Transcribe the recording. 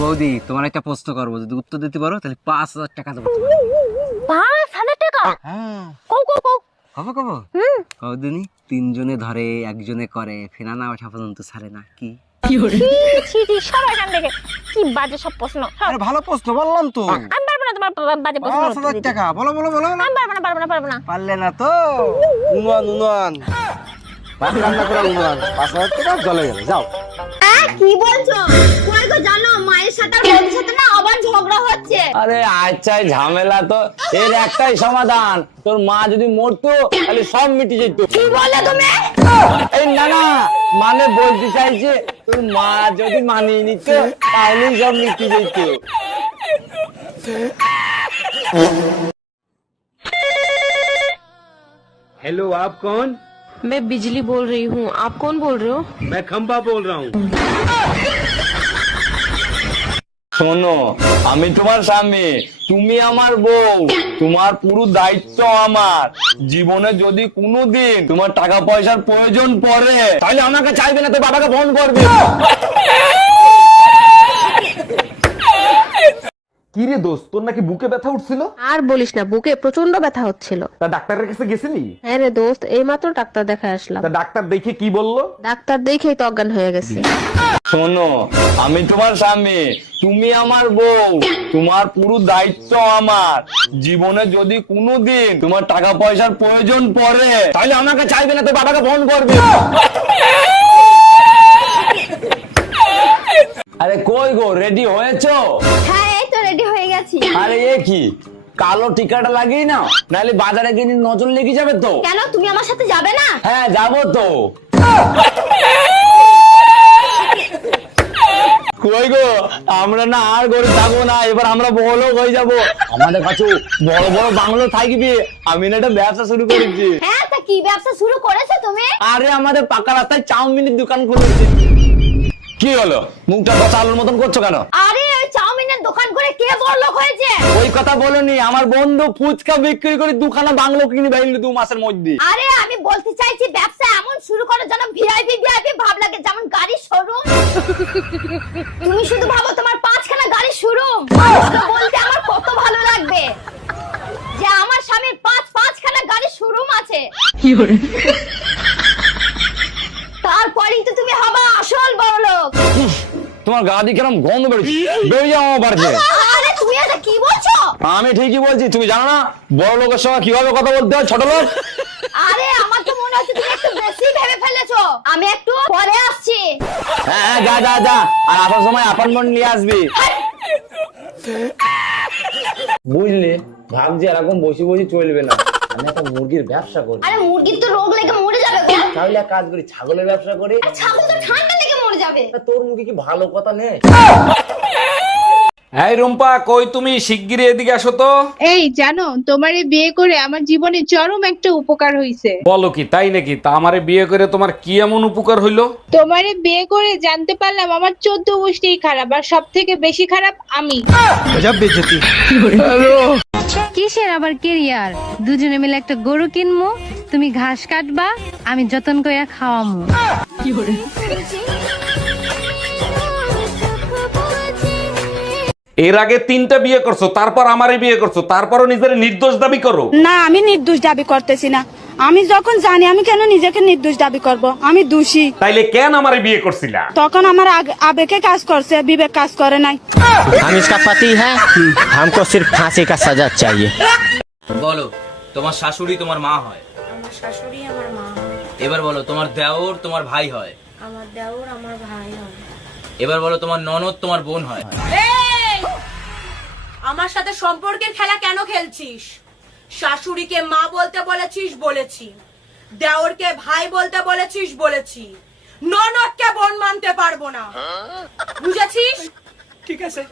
বৌদি, তোমার একটা প্রশ্ন করবো, যদি উত্তর দিতে পারো তাহলে 5,000 টাকা দেবো। 5,000 টাকা? হ্যাঁ, কও কও কও। কবে কবে কদিনই 3 জনে ধরে, 1 জনে করে, ফেনা না ওঠা পর্যন্ত ছাড়ে না। কি ছি ছি, সবাই এখান থেকে কি বাজে সব প্রশ্ন। আরে ভালো প্রশ্ন বললাম তো। আমি পারবো না তোমার বাজে প্রশ্ন। 5,000 টাকা বলো বলো বলো। আমি পারবো না। পারলে না তো উনান ভাত রান্না করে 5,000 টাকা জলে গেলে যাও। কি বলছো? কই গো, জানো মায়ের সাথে আর বৌদির সাথে না আবার ঝগড়া হচ্ছে। আরে আচ্ছা, ঝামেলা তো এর একটাই সমাধান, তোর মা যদি মরতো তাহলে সব মিটে যেত। কি বললে তুমি? এই না, মানে বলতে চাইছে তোর মা যদি মানিয়ে নিত তাহলেই সব মিটে যেত। हेलो, आप कौन? मैं बिजली बोल रही हूँ। आप कौन बोल रहे हो? मैं खंबा बोल रहा हूँ। শোনো, আমি তোমার স্বামী, তুমি আমার বউ, তোমার পুরো দায়িত্ব আমার। জীবনে যদি কোনোদিন তোমার টাকা পয়সার প্রয়োজন পড়ে তাহলে আমাকে চাইবে না, তো বাবাকে ফোন করবে। কি রে দোস্ত, তোর নাকি বুকে ব্যথা উঠছিল? আর বলিস না, বুকে প্রচন্ড ব্যথা হচ্ছিল। তা ডাক্তারের কাছে গেছিলি? হ্যাঁ রে দোস্ত, এইমাত্র ডাক্তার দেখায় আসলাম। তা ডাক্তার দেখে কি বললো? ডাক্তার দেখেই তো অজ্ঞান হয়ে গেছে। শোনো, আমি তোমার স্বামী, তুমি আমার বউ, তোমার পুরো দায়িত্ব আমার। জীবনে যদি কোনোদিন তোমার টাকা পয়সার প্রয়োজন পড়ে তাহলে আমাকে চাইবে না, তো বাবাকে ফোন করবে। আরে কই গো, রেডি হয়েছো? হ্যাঁ, এই তো রেডি হয়ে গেছি। আরে এ কি, কালো টিকাটা লাগিয়ে নাও, নাহলে বাজারে গিয়ে নজর লেগে যাবে তো। কেন, তুমি আমার সাথে যাবে না? হ্যাঁ, যাবো তো। কই গো, আমরা না আর গরিব থাকবো না, এবার আমরা বড় লোক হয়ে যাবো। আমাদের কাছে বড় বড় বাংলো থাকবে। আমি না একটা ব্যবসা শুরু করেছি। হ্যাঁ, তা কি ব্যবসা শুরু করেছো তুমি? আরে আমাদের পাকা রাস্তায় চাউমিনের দোকান খুলেছি। কি হলো, মুখটা কথা আলুর মতন করছো কেন? আরে ওই চাউমিনের দোকান করে কে বড়লোক হয়েছে? ওই কথা বলনি, আমার বন্ধু ফুচকা বিক্রি করে দুখানা বাংলো কিনে ফেললো 2 মাসের মধ্যে। আরে আমি বলতে চাইছি ব্যবসা এমন শুরু করো যেন ভিআইপি ভাব লাগে, যেমন গাড়ির শোরুম। তুমি শুধু ভাবো তোমার 5খানা গাড়ির শোরুম, বলতে আমার কত ভালো লাগবে যে আমার স্বামীর 5খানা গাড়ির শোরুম আছে। তারপরেই তো তুমি হবা আসল বড়লোক। তোমার গা দিয়ে কিরম গন্ধ বেরোচ্ছে, বেরিয়ে যাও আমার বাড়িতে। আরে তুমি এটা কি বলছো? আমি ঠিকই বলছি, তুমি জানো না বড় লোকের সঙ্গে কিভাবে কথা বলতে হয় ছোট লোক? আরে আমার তো মনে হচ্ছে তুমি একটু বেশি ভেবে ফেলেছো। আমি একটু পরে আসছি। হ্যাঁ, যা যা যা, আর আসার সময় অ্যাপয়েন্টমেন্ট নিয়ে আসবি। বুঝলি, ভাবছি এরকম বসে বসে চলবে না, আমি একটা মুরগির ব্যবসা করি। আরে মুরগির তো রোগ লেগে মরে যাবে গো। তাহলে এক কাজ করি, ছাগলের ব্যবসা করি। ছাগল তো ঠান্ডা লেগে মরে যাবে। তা তোর মুখে কি ভালো কথা নেই? এই রুম্পা, কই তুমি? শিগগিরই এদিকে আসো তো। এই জানো, তোমারে বিয়ে করে আমার জীবনে চরম একটা উপকার হইছে। বলো কি, তাই নাকি? তা আমারে বিয়ে করে তোমার কি এমন উপকার হইলো? তোমারে বিয়ে করে জানতে পারলাম আমার 14 গোষ্ঠী খারাপ, আর সব থেকে বেশি খারাপ আমি। কিসের আবার কেরিয়ার? দুজনে মিলে একটা গরু কিনবো, তুমি ঘাস কাটবা, আমি যতন করে খাওয়ামু। এর আগে 3টা বিয়ে করছো, তারপর আমারে বিয়ে করছো, তারপরও নিজের নির্দোষ দাবি করো। না, আমি নির্দোষ দাবি করতেছি না। আমি যখন জানি, আমি কেন নিজেকে নির্দোষ দাবি করব? আমি দোষী। তাইলে কেন আমারে বিয়ে করছিলা? তখন আমার আবেগে কাজ করছে, বিবেক কাজ করে নাই। हम इसका पति है, हमको सिर्फ फांसी का सजा चाहिए। বলো, তোমার শাশুড়ি তোমার মা হয়? আমার শাশুড়ি আমার মা হয়। এবার বলো, তোমার দেওর তোমার ভাই হয়? আমার দেওর আমার ভাই হয়। এবার বলো, তোমার ননদ তোমার বোন হয়? আমার সাথে সম্পর্কের খেলা কেন খেলছিস? শাশুড়িকে মা বলতে বলেছিস, বলেছি। দেওরকে ভাই বলতে বলেছিস, বলেছি। ননদকে বোন মানতে পারবো না, বুঝেছিস? ঠিক আছে।